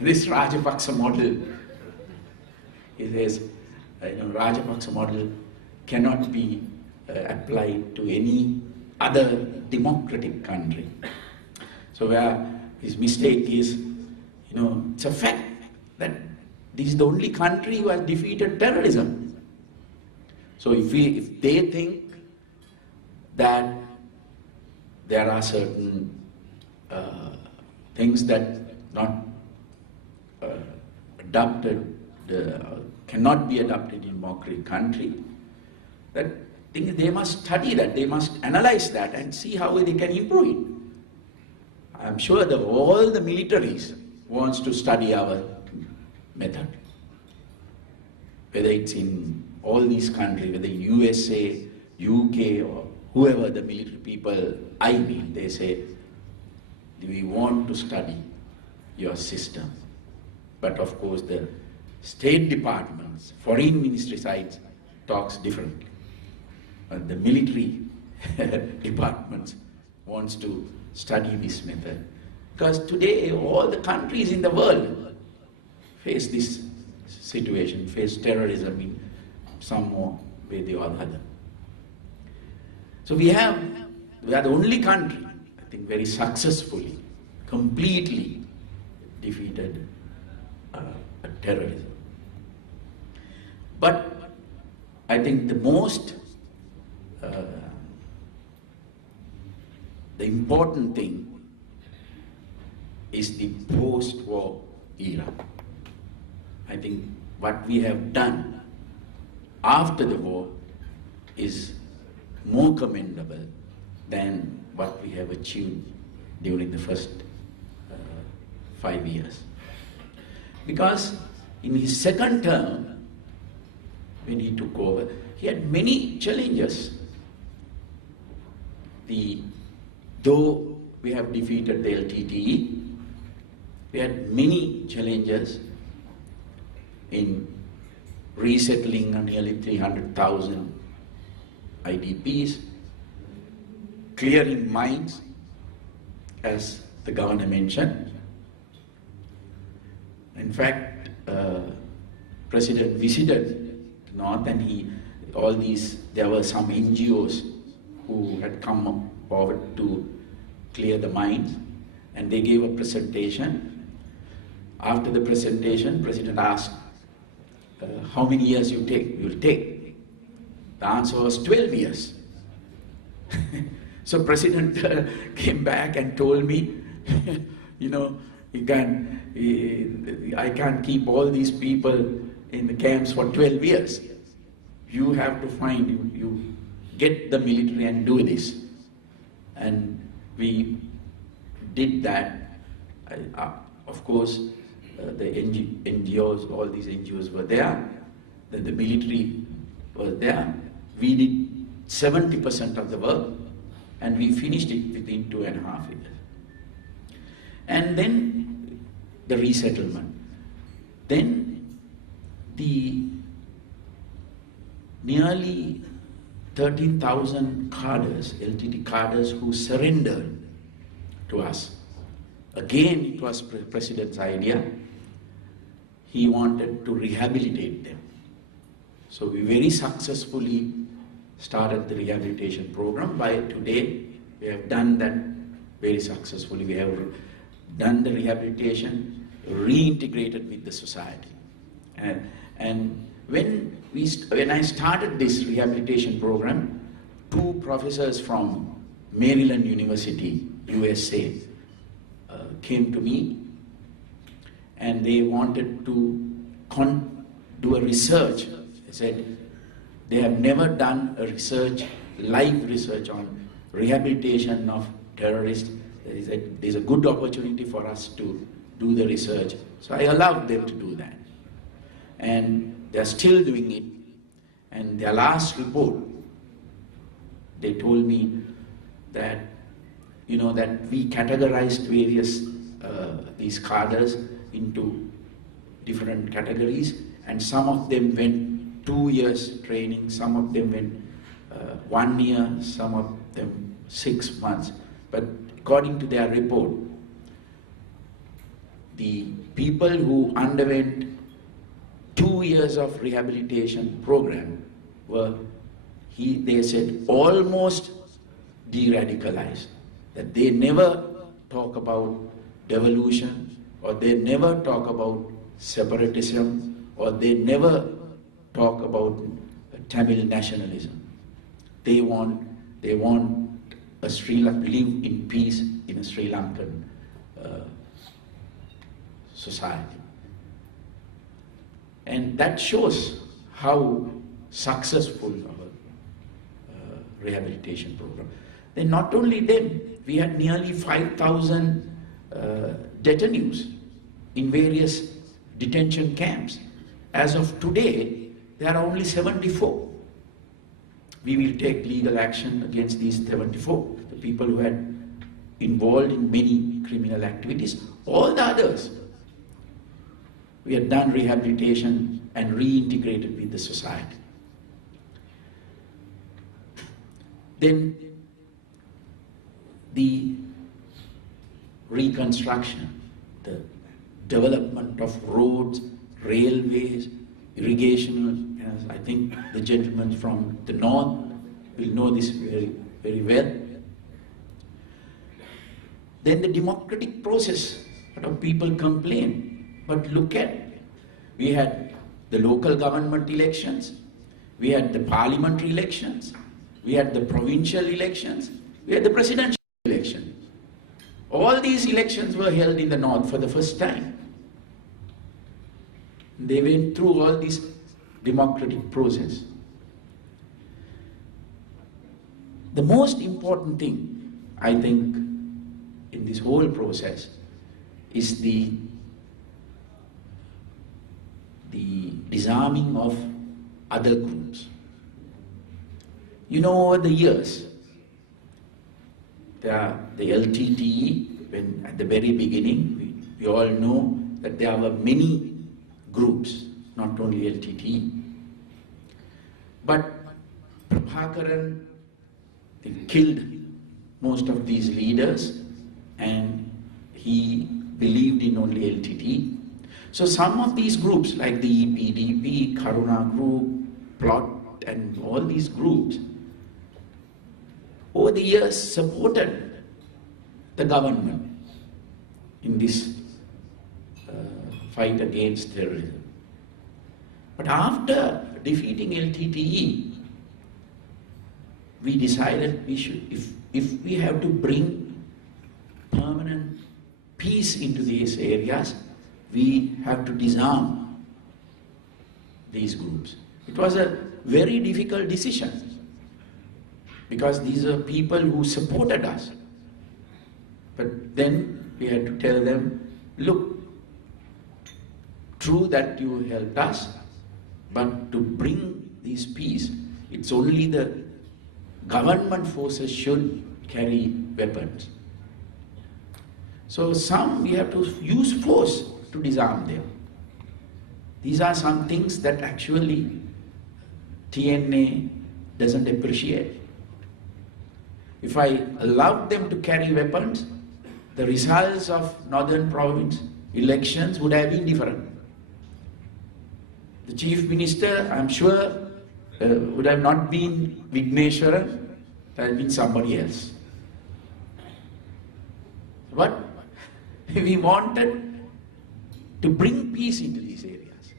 this Rajapaksa model, he says, Rajapaksa model cannot be applied to any other democratic country. So where his mistake is, it's a fact that this is the only country who has defeated terrorism. So if they think that there are certain things that not adopted, cannot be adopted in democratic country, that they must study that, they must analyze that and see how they can improve it. I'm sure that all the militaries wants to study our method. Whether it's in all these countries, whether USA, UK or whoever the military people I meet, they say, we want to study your system. But of course the State Departments, Foreign Ministry sides talks differently. But the military departments wants to study this method. Because today all the countries in the world face this situation, face terrorism in some more way or other. So we are the only country, I think very successfully, completely defeated terrorism. But I think the most, the important thing is the post-war era. I think what we have done after the war is more commendable than what we have achieved during the first 5 years. Because in his second term, when he took over, he had many challenges. Though we have defeated the LTTE, we had many challenges in resettling nearly 300,000 IDPs, clearing mines, as the governor mentioned. In fact, President visited the North, and there were some NGOs who had come forward to clear the mines, and they gave a presentation. After the presentation, President asked, how many years you'll take? The answer was 12 years. So President came back and told me, I can't keep all these people in the camps for 12 years. You have to you get the military and do this. And we did that. Of course, the NGOs, all these NGOs were there, the military was there. We did 70% of the work, and we finished it within 2.5 years. And then the resettlement. Then the nearly 13,000 cadres, LTT cadres, who surrendered to us. Again, it was President's idea. He wanted to rehabilitate them. So we very successfully started the rehabilitation program. By today, we have done that very successfully. We have done the rehabilitation, reintegrated with the society. And when I started this rehabilitation program, 2 professors from Maryland University, USA, came to me, and they wanted to do a research. They said they have never done a live research on rehabilitation of terrorists. There's a good opportunity for us to do the research. So I allowed them to do that. And they're still doing it. And their last report, they told me that, that we categorized various these cadres into different categories, and some of them went 2 years training, some of them went 1 year, some of them 6 months. But according to their report, the people who underwent 2 years of rehabilitation program were, they said, almost de-radicalized. That they never talk about devolution, or they never talk about separatism, or they never talk about Tamil nationalism. They want a Sri Lanka, live in peace in a Sri Lankan society. And that shows how successful our rehabilitation program. Then not only them, we had nearly 5,000 detainees in various detention camps. As of today, there are only 74. We will take legal action against these 74, the people who had involved in many criminal activities. All the others, we have done rehabilitation and reintegrated with the society. Then the reconstruction, the development of roads, railways, irrigation, as I think the gentlemen from the north will know this very, very well. Then the democratic process, a lot of people complain, but look at, we had the local government elections, we had the parliamentary elections, we had the provincial elections, we had the presidential election. All these elections were held in the north for the first time. They went through all this democratic process. The most important thing, I think, in this whole process is the disarming of other groups. You know, over the years, the LTTE, when at the very beginning, we all know that there were many groups, not only LTTE. But Prabhakaran, they killed most of these leaders, and he believed in only LTTE. So some of these groups, like the EPDP, Karuna group, Plot, and all these groups, over the years supported the government in this fight against terrorism. But after defeating LTTE, we decided we should, if we have to bring permanent peace into these areas, we have to disarm these groups. It was a very difficult decision, because these are people who supported us. But then we had to tell them, look, true that you helped us, but to bring this peace, it's only the government forces should carry weapons. So some we have to use force to disarm them. These are some things that actually TNA doesn't appreciate. If I allowed them to carry weapons, the results of Northern Province elections would have been different. The Chief Minister, I'm sure, would have not been Vigneshwaran, it had been somebody else. But we wanted to bring peace into these areas.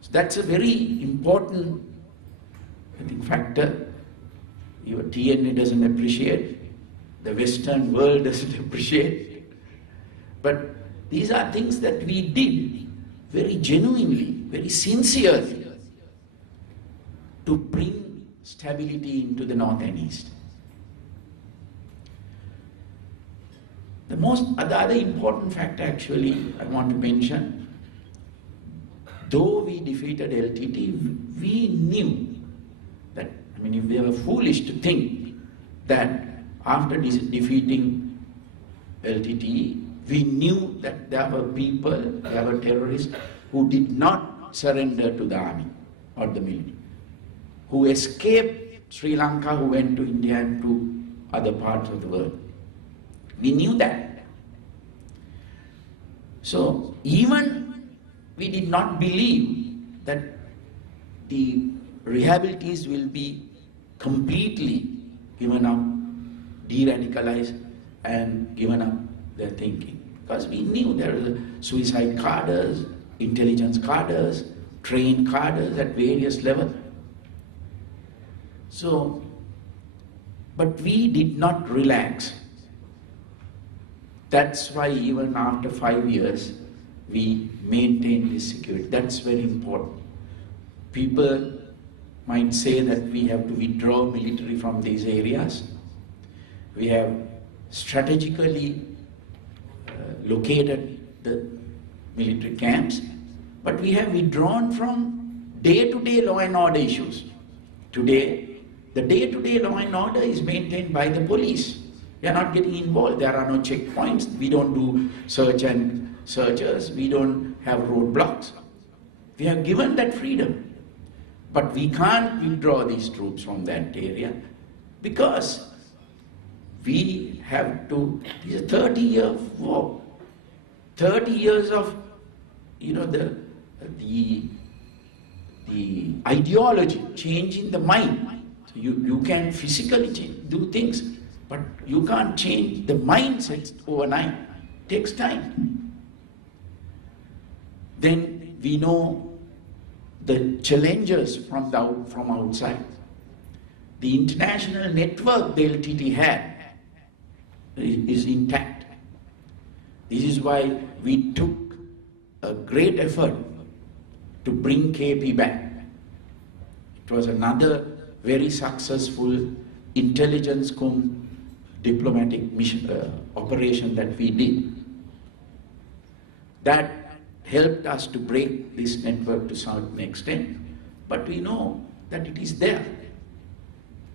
So that's a very important, I think, factor. Your TNA doesn't appreciate, the Western world doesn't appreciate. But these are things that we did very genuinely, very sincerely, to bring stability into the North and East. The other important factor actually I want to mention, though we defeated LTT, we knew that, I mean, if we were foolish to think that after defeating LTT, we knew that there were people, there were terrorists who did not surrender to the army or the military, who escaped Sri Lanka, who went to India and to other parts of the world. We knew that. So even we did not believe that the rehabilitees will be completely given up, de-radicalized and given up their thinking. Because we knew there were suicide cadres, intelligence cadres, trained cadres at various levels. So, but we did not relax. That's why even after 5 years, we maintain this security. That's very important. People might say that we have to withdraw military from these areas. We have strategically located the military camps, but we have withdrawn from day-to-day law and order issues. Today, the day-to-day law and order is maintained by the police. We are not getting involved. There are no checkpoints. We don't do search and searches. We don't have roadblocks. We have given that freedom. But we can't withdraw these troops from that area because we have to, it's a 30-year war. 30 years of, the ideology, changing the mind. So you can physically do things, but you can't change the mindset overnight. It takes time. Then we know the challenges from outside. The international network the LTT had is intact. This is why we took a great effort to bring KP back. It was another very successful intelligence cum diplomatic mission, operation that we did. That helped us to break this network to some extent, but we know that it is there.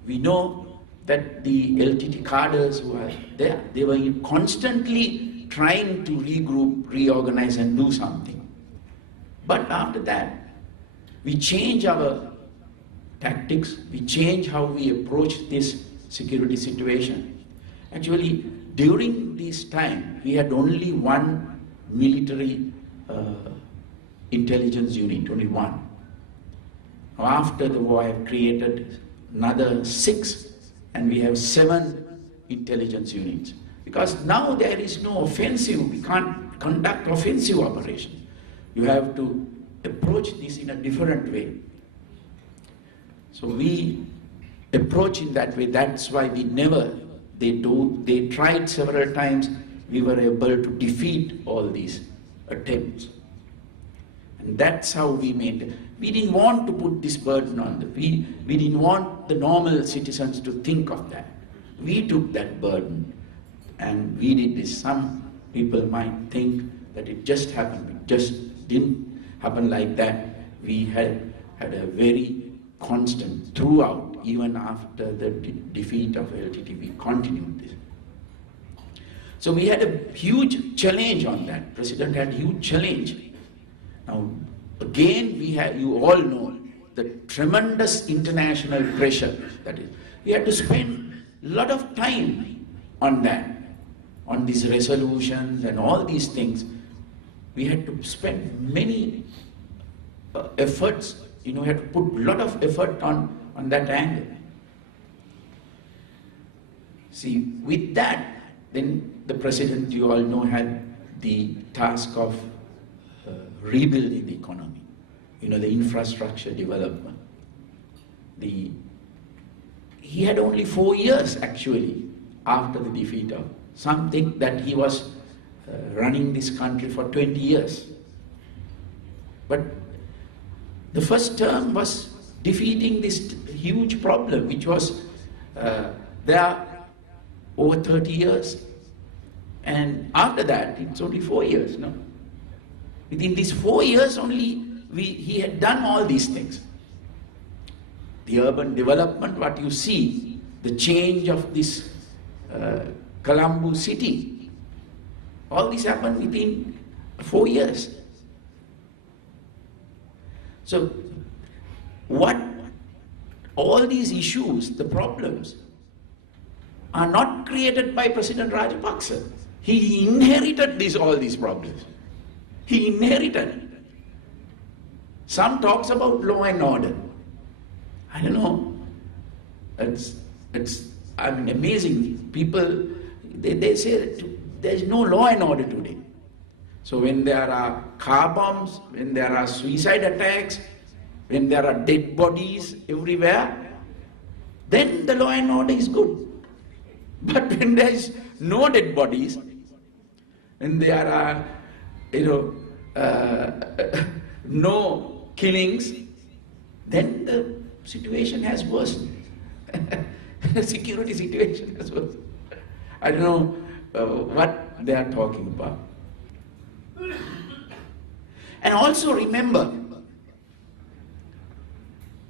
We know that the LTT cadres who are there, they were constantly trying to regroup, reorganize and do something. But after that, we change our tactics, we change how we approach this security situation. Actually, during this time, we had only one military intelligence unit, only one. After the war, I have created another 6, and we have 7 intelligence units. Because now there is no offensive, we can't conduct offensive operations. You have to approach this in a different way. So we approach in that way. That's why we never, they tried several times, we were able to defeat all these attempts. And that's how we made it. We didn't want to put this burden on them. We didn't want the normal citizens to think of that. We took that burden and we did this. Some people might think that it just happened. It just didn't happen like that. We had a very constant throughout, even after the defeat of LTT, we continued this. So we had a huge challenge on that. President had a huge challenge. Now, again, you all know the tremendous international pressure that is. We had to spend a lot of time on that, on these resolutions and all these things. We had to spend many efforts, we had to put a lot of effort on that angle. See, with that, then the president, you all know, had the task of rebuilding the economy, the infrastructure development. He had only 4 years actually after the defeat of something that he was running this country for 20 years. But the first term was defeating this huge problem, which was there over 30 years. And after that, it's only 4 years, no? Within these 4 years only, he had done all these things. The urban development, what you see, the change of this Colombo city, all this happened within 4 years. So, all these issues, the problems, are not created by President Rajapaksa. He inherited all these problems. he inherited. Some talks about law and order. I don't know. It's I mean, amazing. People, they say that there is no law and order today. So when there are car bombs, when there are suicide attacks, when there are dead bodies everywhere, then the law and order is good. But when there is no dead bodies, and there are, no killings, then the situation has worsened. The security situation has worsened. I don't know what they are talking about. And also remember,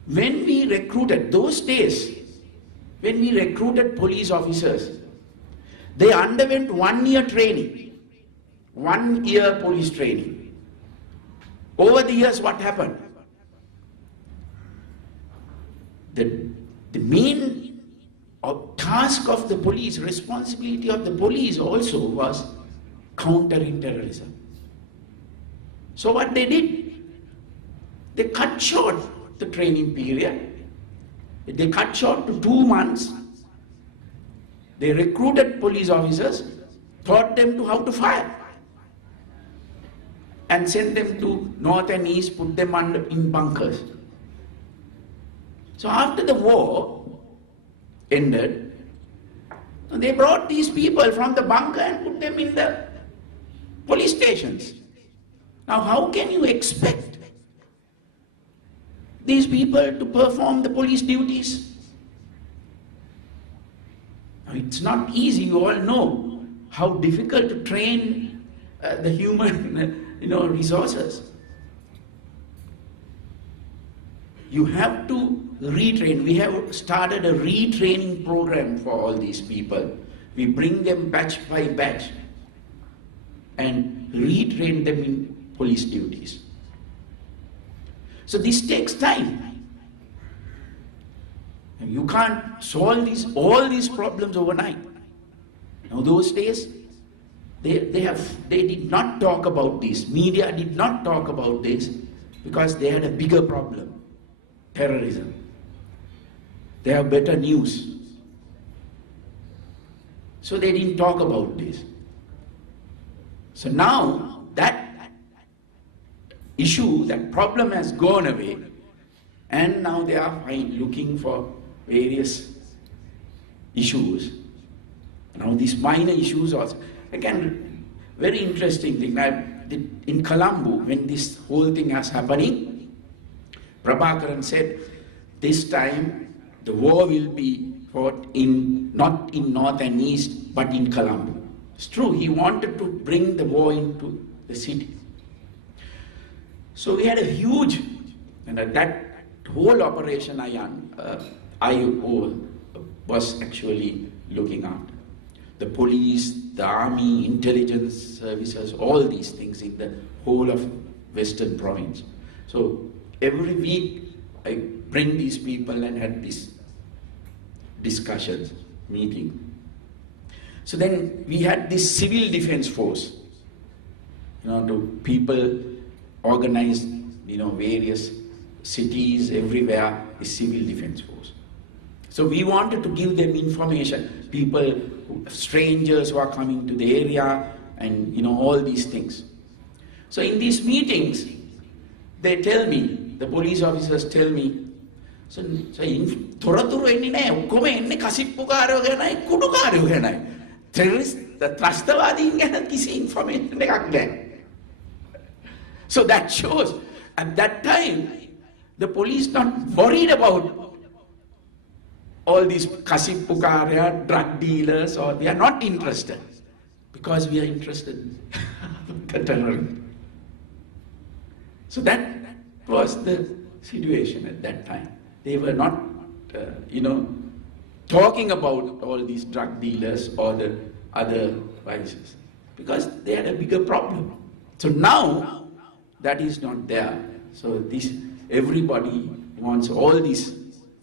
when we recruited, those days, when we recruited police officers, they underwent 1 year training, 1 year police training. Over the years, what happened? The main task of the police, responsibility of the police also was countering terrorism. So what they did, they cut short the training period. They cut short to 2 months. They recruited police officers, taught them how to fire, and sent them to north and east, put them in bunkers. So after the war ended, they brought these people from the bunker and put them in the police stations. Now how can you expect these people to perform the police duties? Now, it's not easy. You all know how difficult to train the human resources. You have to retrain. We have started a retraining program for all these people. We bring them batch by batch and retrain them in police duties. So this takes time. And you can't solve all these problems overnight. Now those days, they did not talk about this. Media did not talk about this because they had a bigger problem, terrorism. They have better news. So they didn't talk about this. So now that issue, that problem has gone away, and now they are looking for various issues. Now these minor issues also. Again, very interesting thing. In Colombo, when this whole thing was happening, Prabhakaran said, this time the war will be fought not in north and east, but in Colombo. It's true, he wanted to bring the war into the city. So we had a huge, and that whole operation IO was actually looking after. The police, the army, intelligence services, all these things in the whole of Western province. So every week I bring these people and had these discussions, meeting. So then we had this civil defense force, to people organized, various cities, everywhere, the civil defense force. So we wanted to give them information, people, strangers who are coming to the area, and all these things. So in these meetings, they tell me, the police officers tell me, so තොරතුරු එන්නේ නැහැ, ඔක්කොම එන්නේ කසිප්පුකාරයෝ ගැනයි, කුඩුකාරයෝ ගැනයි. Terrorist, the ත්‍රස්තවාදීන් ගැන කිසි information එකක් නැහැ. So that shows, at that time, the police not worried about all these kasippukarya, drug dealers, or they are not interested, because we are interested in the terrorism. So that was the situation at that time. They were not, talking about all these drug dealers or the other vices, because they had a bigger problem. So now, that is not there. So everybody wants all these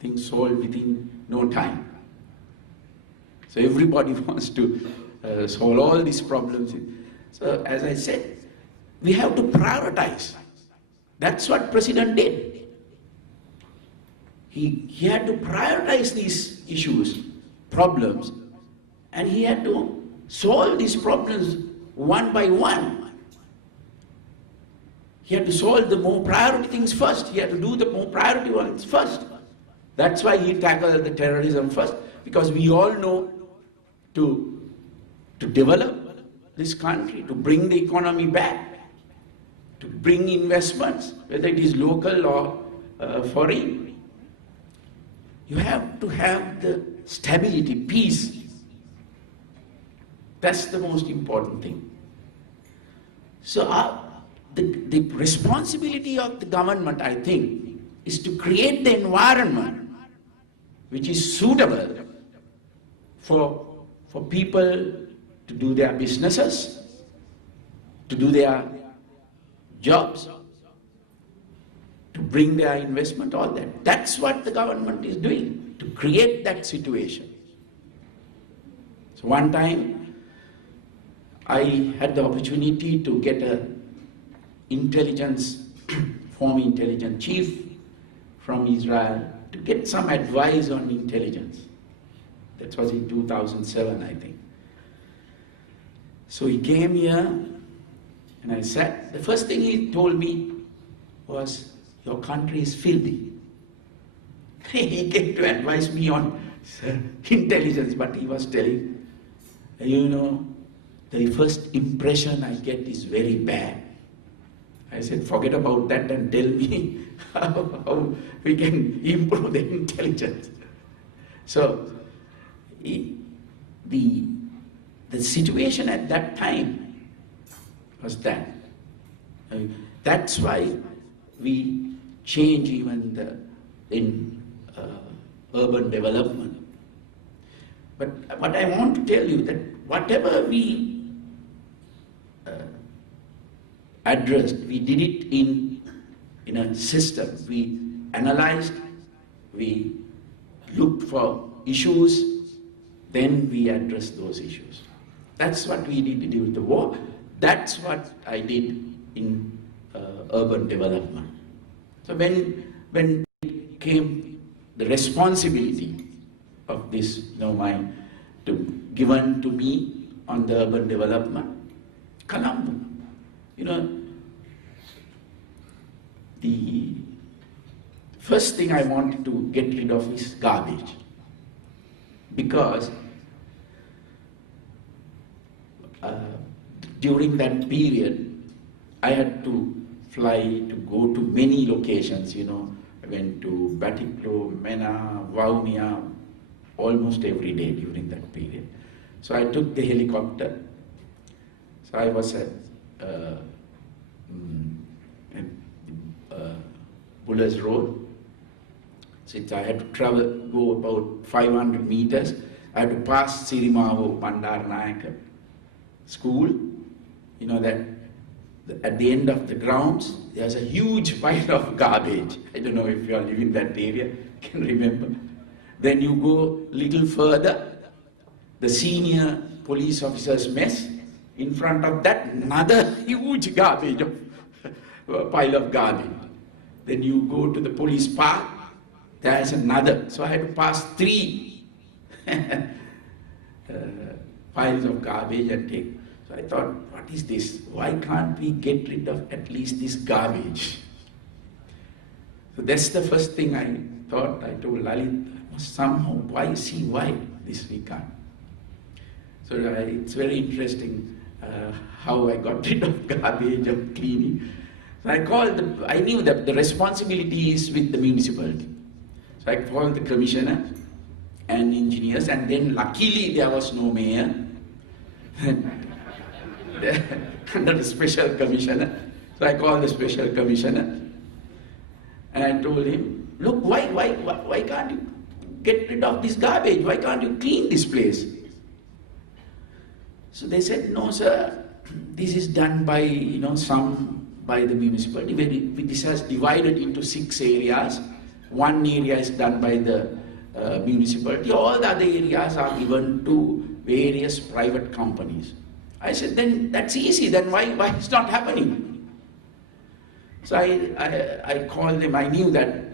things solved within no time. So everybody wants to solve all these problems. So as I said, we have to prioritize. That's what President did. He had to prioritize these issues, problems, and he had to solve these problems one by one. He had to solve the more priority things first. He had to do the more priority ones first. That's why he tackled the terrorism first, because we all know to develop this country, to bring the economy back, to bring investments, whether it is local or foreign. You have to have the stability, peace. That's the most important thing. So the responsibility of the government, I think, is to create the environment which is suitable for people to do their businesses, to do their jobs, to bring their investment, all that. That's what the government is doing, to create that situation. So one time, I had the opportunity to get former intelligence chief from Israel to get some advice on intelligence. That was in 2007, I think. So he came here, and I sat. The first thing he told me was, your country is filthy. He came to advise me on intelligence, but he was telling, you know, the first impression I get is very bad. I said, forget about that and tell me how we can improve the intelligence. So the situation at that time was that. That's why we change even in urban development. But what I want to tell you, that whatever we addressed, we did it in a system. We analyzed, we looked for issues, then we addressed those issues. That's what we did during the war. That's what I did in urban development. So when it came the responsibility of this, given to me on the urban development, Colombo, the first thing I wanted to get rid of is garbage, because during that period I had to fly to go to many locations. I went to Batticlo, Mena, Vaunia, almost every day during that period. So I took the helicopter. So I was at Buller's Road. So I had to go about 500 meters. I had to pass Sirimavo Bandaranaike school. That at the end of the grounds, there's a huge pile of garbage. I don't know if you all live in that area, can remember. Then you go a little further, the senior police officer's mess. In front of that, another huge garbage, pile of garbage. Then you go to the police park, there's another. So I had to pass 3 piles of garbage and take. So I thought, what is this? Why can't we get rid of at least this garbage? So that's the first thing I thought. I told Lalit, somehow, why this we can't? So it's very interesting how I got rid of garbage, of cleaning. So I knew that the responsibility is with the municipality. So I called the commissioner and engineers, and then luckily there was no mayor under the special commissioner. So I called the special commissioner and I told him, look, why can't you get rid of this garbage? Why can't you clean this place? So they said, no sir, this is done by by the municipality. This has divided into 6 areas. One area is done by the municipality. All the other areas are given to various private companies. I said, then that's easy, then why it's not happening? So I called them, I knew that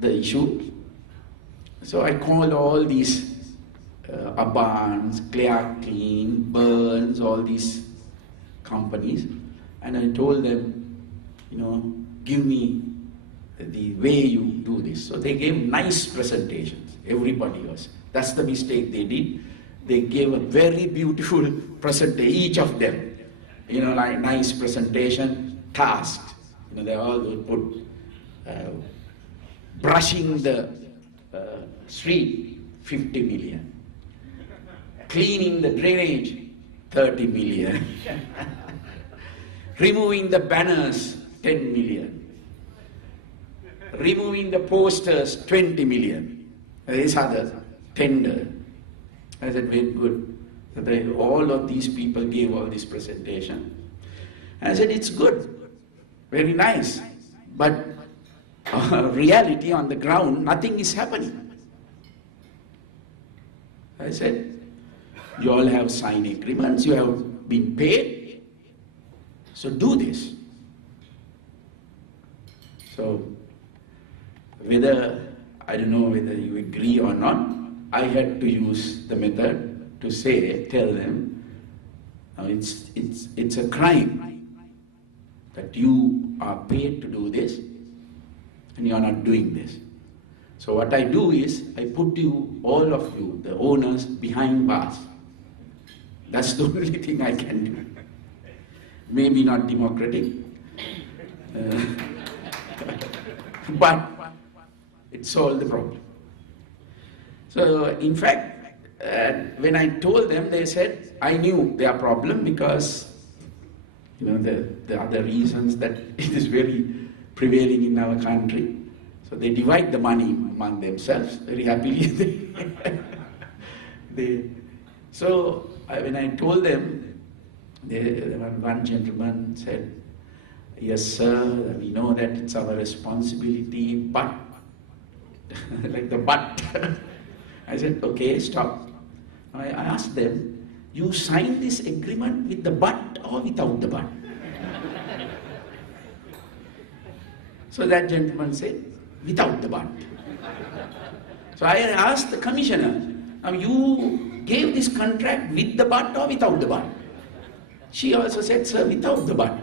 the issue. So I called all these Abans, Clear Clean, Burns, all these companies, and I told them, you know, give me the way you do this. So they gave nice presentations, everybody was. That's the mistake they did. They gave a very beautiful presentation, each of them, you know, like nice presentation, tasked. You know, they all would put brushing the street, 50 million. Cleaning the drainage, 30 million. Removing the banners, 10 million. Removing the posters, 20 million. These are the tender. I said, very good. So all of these people gave all this presentation. And I said, it's good, very nice. But reality on the ground, nothing is happening. I said, you all have signed agreements, you have been paid, so do this. So, whether, I don't know whether you agree or not, I had to use the method to tell them, it's a crime that you are paid to do this and you are not doing this. So what I do is, I put you, all of you, the owners, behind bars. That's the only thing I can do. Maybe not democratic, but it solved the problem. So in fact, when I told them, they said, I knew their problem because, you know, the other reasons that it is very prevailing in our country. So they divide the money among themselves very happily. So when I told them, one gentleman said, yes sir, we know that it's our responsibility, but, like the but. I said, okay, stop. I asked them, you signed this agreement with the but or without the but? So that gentleman said, without the but. So I asked the commissioner, now you gave this contract with the but or without the but? She also said, sir, without the but.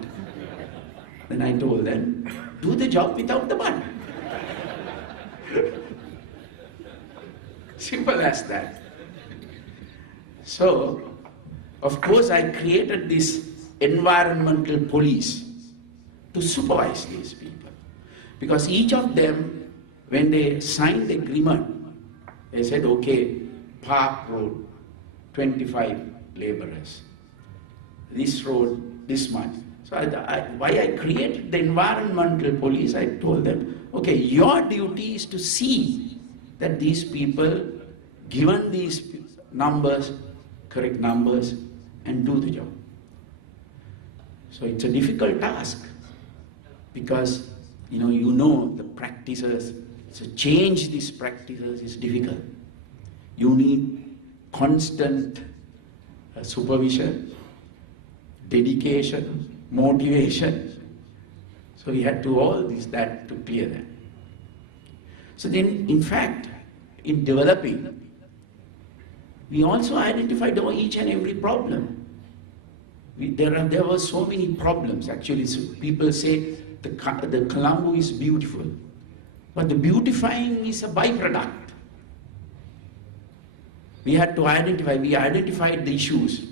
Then I told them, do the job without the but. Simple as that. So, of course, I created this environmental police to supervise these people. Because each of them, when they signed the agreement, they said, okay, Park Road, 25 laborers. This road, this much. So why I created the environmental police, I told them, okay, your duty is to see that these people, given these numbers, correct numbers, and do the job. So it's a difficult task because you know the practices. So change these practices is difficult. You need constant supervision, dedication, motivation. So we had to all that to clear that. So then, in fact, in developing, we also identified each and every problem. There were so many problems. Actually, so people say the Colombo is beautiful, but the beautifying is a byproduct. We had to identify. We identified the issues.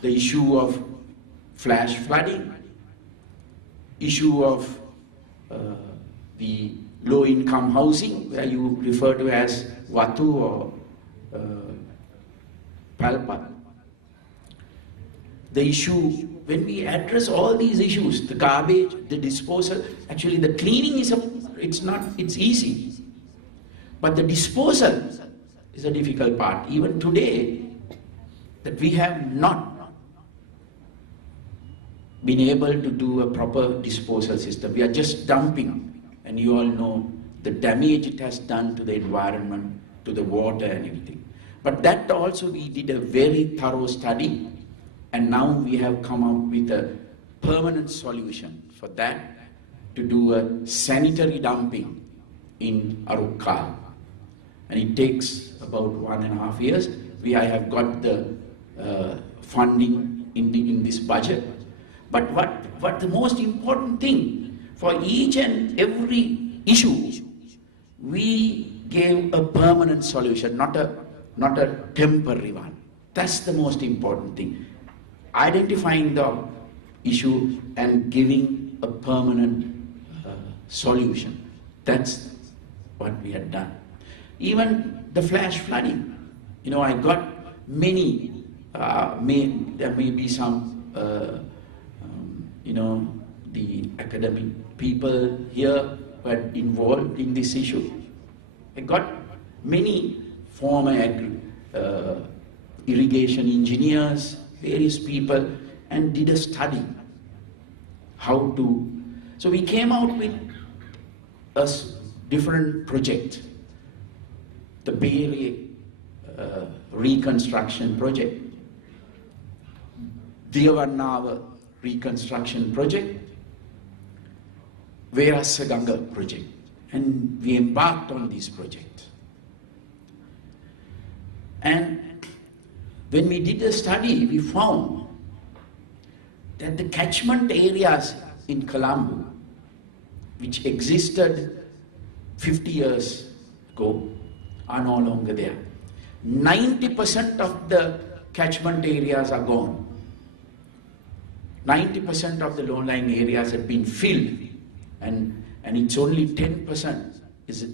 The issue of flash flooding, issue of the low-income housing, where you refer to as Watu or Palpa. The issue, when we address all these issues, the garbage, the disposal, actually the cleaning it's easy. But the disposal is a difficult part. Even today, that we have not been able to do a proper disposal system. We are just dumping, and you all know the damage it has done to the environment, to the water and everything. But that also we did a very thorough study, And now we have come out with a permanent solution for that, to do a sanitary dumping in Arukkal. And it takes about 1.5 years. I have got the funding in this budget. But what the most important thing, for each and every issue, we gave a permanent solution, not a temporary one. That's the most important thing. Identifying the issue and giving a permanent solution. That's what we had done. Even the flash flooding, I got many, there may be some, the academic people here who are involved in this issue. I got many former irrigation engineers, various people, and did a study how to. So we came out with a different project, the Bay reconstruction project, Diyavarnava reconstruction project, Verasaganga project, and we embarked on this project. And when we did the study, we found that the catchment areas in Colombo, which existed 50 years ago, are no longer there. 90% of the catchment areas are gone. 90% of the low-lying areas have been filled, and it's only 10% is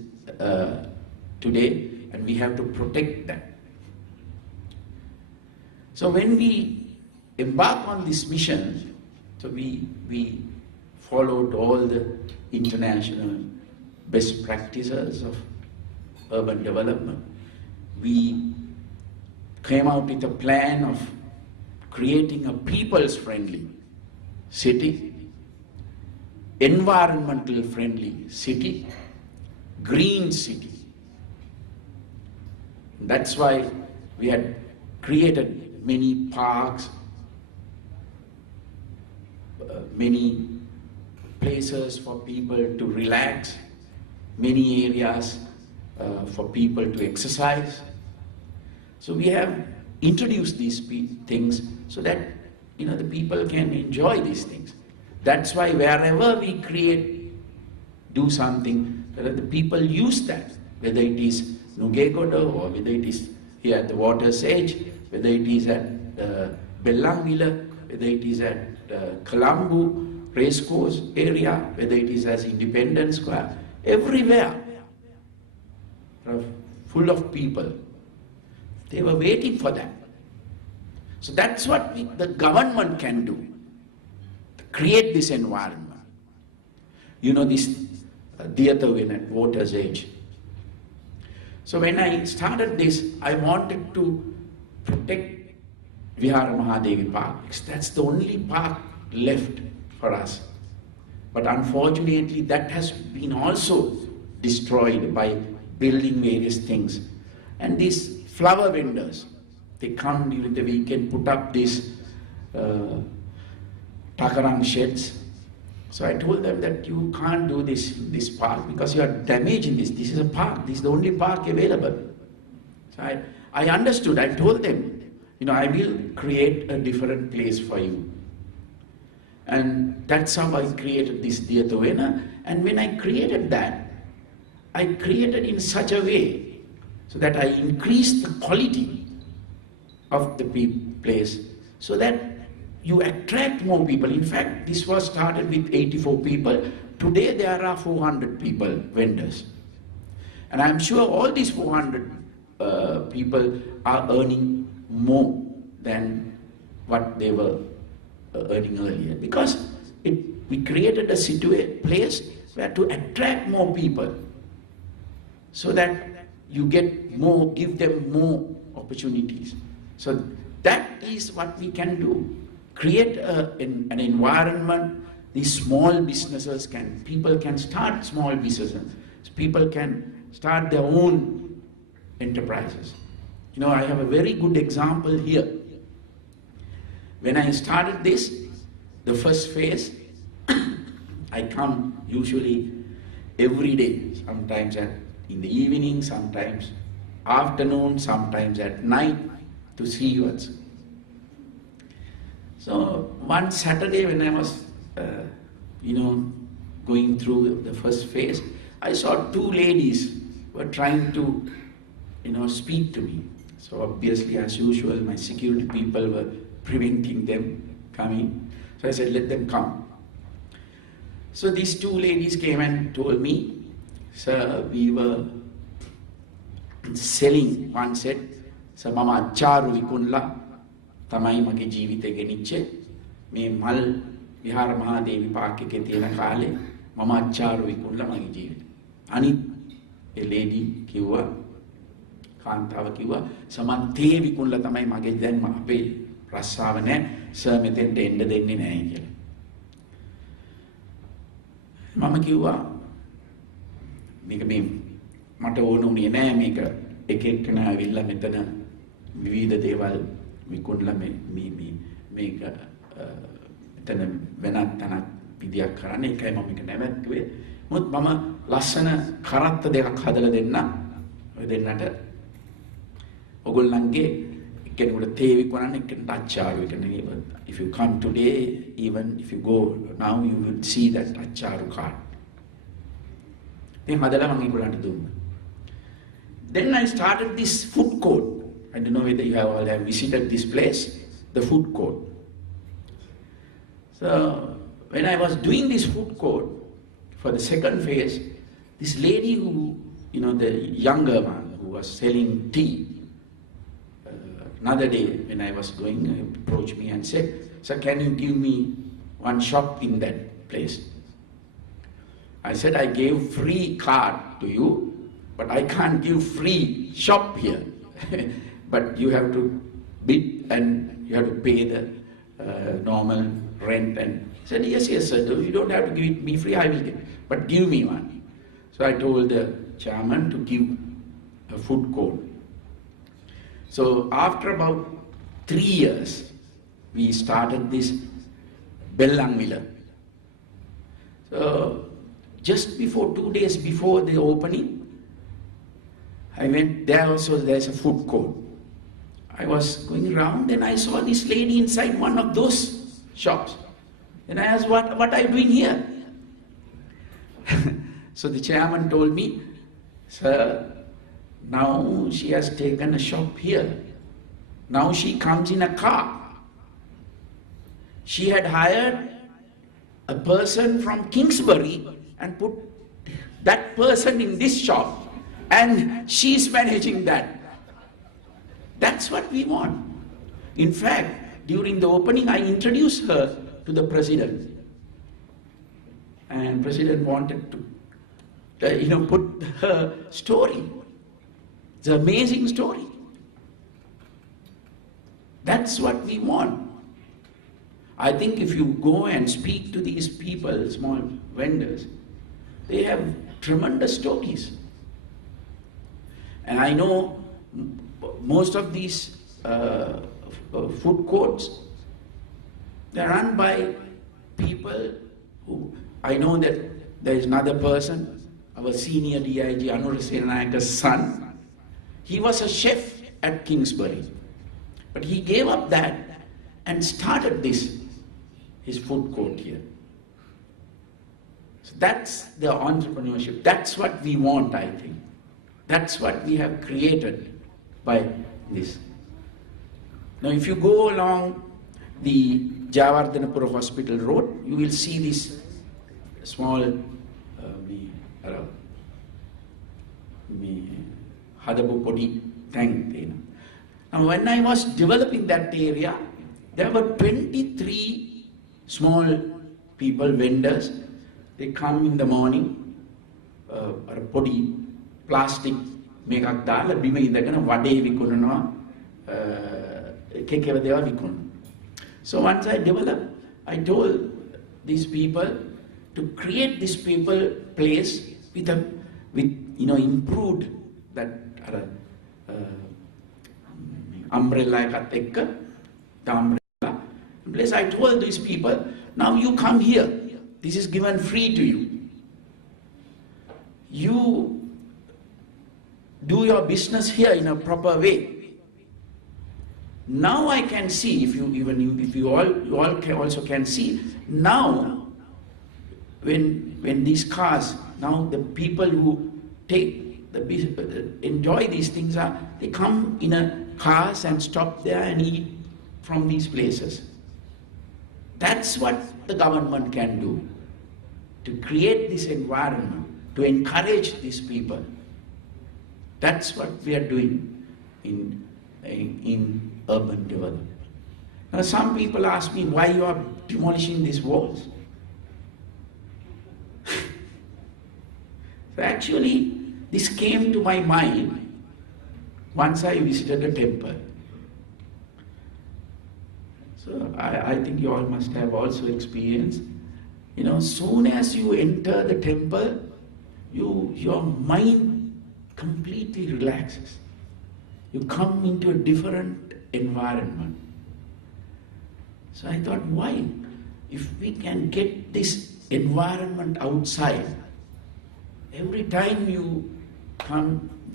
today, and we have to protect that. So when we embark on this mission, so we followed all the international best practices of urban development. We came out with a plan of creating a people's friendly city, environmental friendly city, green city. That's why we had created many parks, many places for people to relax, many areas for people to exercise. So we have introduced these things so that the people can enjoy these things. That's why wherever we do something, the people use that, whether it is Nugegoda or whether it is here at the water's edge, whether it is at Bellangvilla, whether it is at Colombo Racecourse area, whether it is as Independence Square, everywhere, full of people. They were waiting for that. So that's what the government can do, to create this environment. This theatre win at water's edge. So when I started this, I wanted to protect Vihara Mahadevi Park, because that's the only park left for us. But unfortunately, that has been also destroyed by building various things. And these flower vendors, they come during the weekend, put up these takarang sheds. So I told them that you can't do this park because you are damaging this. This is a park. This is the only park available. So I understood. I told them, I will create a different place for you. And that's how I created this Diyatovena. And when I created that, I created in such a way so that I increased the quality of the place so that you attract more people. In fact, this was started with 84 people. Today there are 400 people, vendors. And I'm sure all these 400 people are earning more than what they were earning earlier. Because we created a place where to attract more people so that you give them more opportunities. So that is what we can do. Create an environment. These small businesses people can start small businesses. People can start their own enterprises. I have a very good example here. When I started this, the first phase, I come usually every day, sometimes in the evening, sometimes afternoon, sometimes at night to see you. So one Saturday when I was, going through the first phase, I saw two ladies were trying to, speak to me. So obviously, as usual, my security people were preventing them coming. So I said, let them come. So these two ladies came and told me, sir, we were selling, one said, sir, mama acharu vikunla, tamai mage jeevithe geniche, me mal vihara mahadevi paakeke tiyena kaale, mama acharu vikunla mage jeevithe. Anit a lady kiwa, කාන්තාව කිව්වා සමන් තේ විකුණලා තමයි මගේ දැන් අපේ රස්සාව නැහැ sir මෙතෙන්ට එන්න දෙන්නේ නැහැ කියලා. මම කිව්වා මේක මේ මට ඕන උනේ නැහැ මේක එක එක්කෙනා ඇවිල්ලා මෙතන විවිධ දේවල් විකුණලා මේක එතන වෙනත් තැනක් විදියක් කරන්න ඒකයි මම මේක නැවැත්තුවේ. මොකද මම ලස්සන කරත්ත දෙකක් හදලා දෙන්න ඔය දෙන්නට if you come today, even if you go now, you will see that acharu card. Then I started this food court. I don't know whether you all have visited this place, the food court. So when I was doing this food court for the second phase, this lady who, the younger one who was selling tea, another day when I was going, approached me and said, sir, can you give me one shop in that place? I said, I gave free card to you, but I can't give free shop here. But you have to bid and you have to pay the normal rent. And he said, yes, sir, you don't have to give it me free, I will give, but give me one. So I told the chairman to give a food court. So after about 3 years, we started this Bellang. So just before 2 days before the opening, I went there also, there's a food court. I was going around and I saw this lady inside one of those shops. And I asked, what are you doing here? So the chairman told me, sir, now she has taken a shop here. Now she comes in a car. She had hired a person from Kingsbury and put that person in this shop, and she's managing that. That's what we want. In fact, during the opening, I introduced her to the president. And president wanted to, put her story. It's an amazing story. That's what we want. I think if you go and speak to these people, small vendors, they have tremendous stories. And I know most of these food courts, they're run by people who, I know that there is another person, our senior DIG Anurasenayaka's son. He was a chef at Kingsbury, but he gave up that and started his food court here. So that's the entrepreneurship. That's what we want, I think. That's what we have created by this. Now, if you go along the Jayawardhanapura Hospital Road, you will see this small hadabu podi tank. Now, when I was developing that area, there were 23 small people, vendors. They come in the morning, podi plastic mekak dala bima indagana wade vikunnawa ekekeva dewa vikunna. So once I developed, I told these people to create this people place with improved that umbrella ekat ekka, the umbrella, place. I told these people, now you come here. This is given free to you. You do your business here in a proper way. Now I can see, if you all also can see, now when these cars, now the people who enjoy these things they come in a cars and stop there and eat from these places. That's what the government can do, to create this environment, to encourage these people. That's what we are doing in urban development. Now some people ask me, why you are demolishing these walls? So actually, this came to my mind once I visited a temple. So I think you all must have also experienced, soon as you enter the temple, your mind completely relaxes. You come into a different environment. So I thought, why? If we can get this environment outside, every time you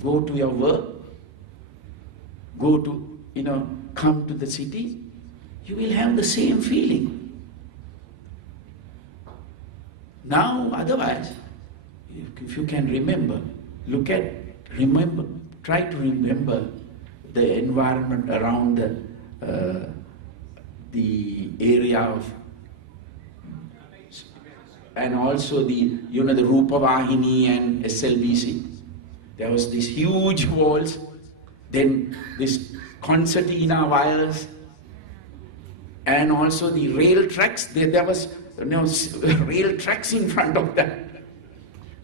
go to your work, come to the city, you will have the same feeling. Now, otherwise, if you can remember, try to remember the environment around the area of, and also the Rupavahini and SLBC. There was these huge walls, then this concertina wires, and also the rail tracks. There was rail tracks in front of that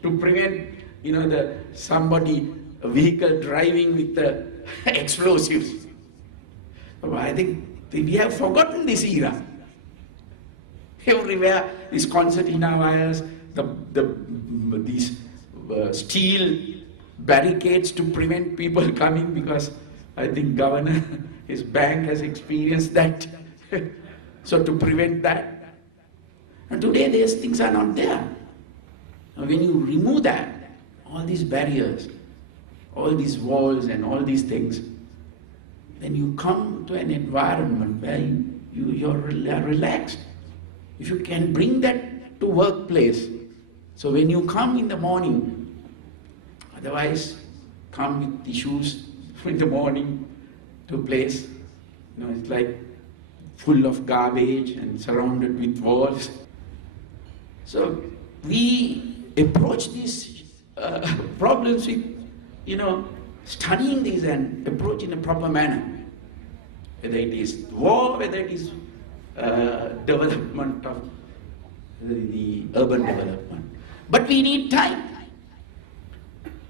to prevent a vehicle driving with the explosives. So I think we have forgotten this era. Everywhere, these concertina wires, these steel barricades to prevent people coming, because I think governor, his bank has experienced that. So to prevent that. And today these things are not there. Now when you remove that, all these barriers, all these walls and all these things, then you come to an environment where you're relaxed. If you can bring that to workplace, so when you come in the morning, otherwise come with the shoes in the morning to place, it's like full of garbage and surrounded with walls. So we approach these problems with, studying these and approach in a proper manner. Whether it is war, whether it is development of the urban development. But we need time.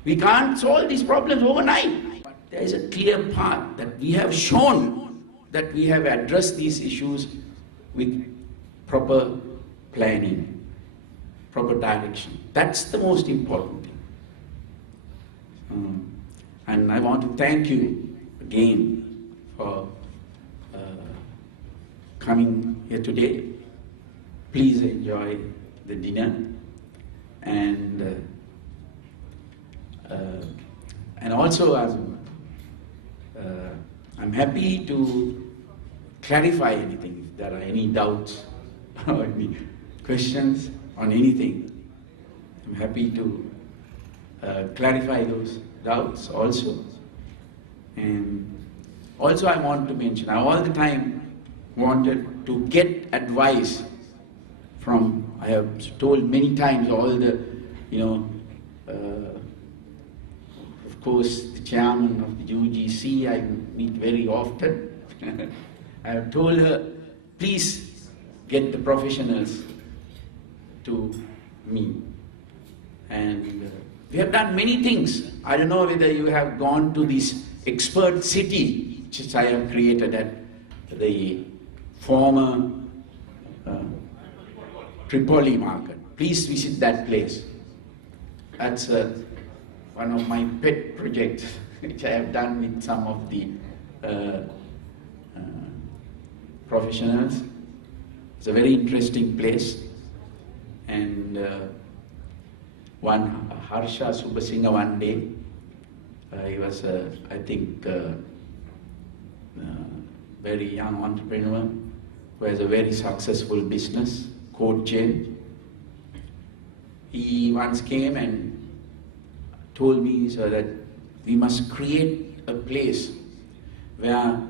We can't solve these problems overnight. But there is a clear path that we have shown that we have addressed these issues with proper planning, proper direction. That's the most important thing. And I want to thank you again for coming here today. Please enjoy the dinner, and also I'm happy to clarify anything. If there are any doubts or any questions on anything, I'm happy to clarify those doubts also. And also I want to mention, I all the time wanted to get advice from, I have told many times, all the, of course, the chairman of the UGC, I meet very often. I have told her, please get the professionals to me. And we have done many things. I don't know whether you have gone to this expert city, which I have created at the former Tripoli market. Please visit that place. That's one of my pet projects, which I have done with some of the professionals. It's a very interesting place. And one Harsha Subasingha one day, he was, I think, very young entrepreneur who has a very successful business, coat chain. He once came and told me so that we must create a place where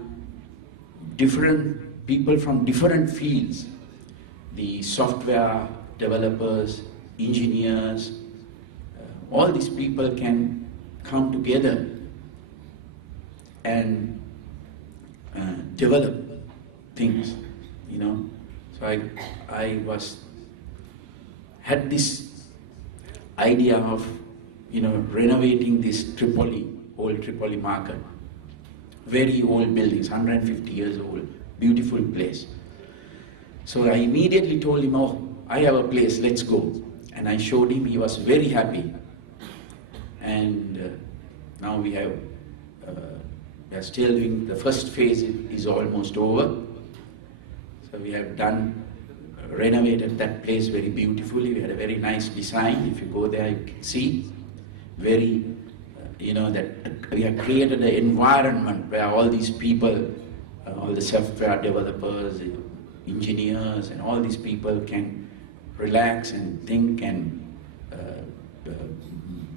different people from different fields, the software developers, engineers, all these people can come together and develop things, you know. So I had this idea of, you know, renovating this old Tripoli market. Very old buildings, 150 years old, beautiful place. So I immediately told him, oh, I have a place, let's go. And I showed him, he was very happy. And now we are still doing, the first phase is almost over. So we have renovated that place very beautifully. We had a very nice design. If you go there, you can see. Very, you know, that we have created an environment where all these people, all the software developers, engineers, and all these people can relax and think and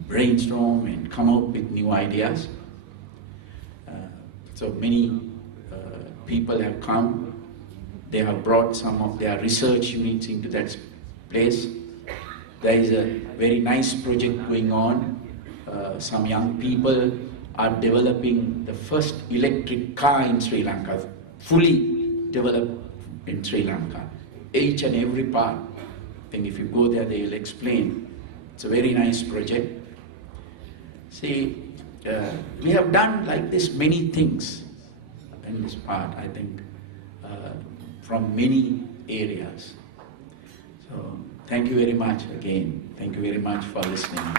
brainstorm and come up with new ideas. So many people have come. They have brought some of their research units into that place. There is a very nice project going on. Some young people are developing the first electric car in Sri Lanka, fully developed in Sri Lanka. Each and every part. I think if you go there, they will explain. It's a very nice project. See, we have done like this many things in this part, I think, from many areas. So, thank you very much again. Thank you very much for listening.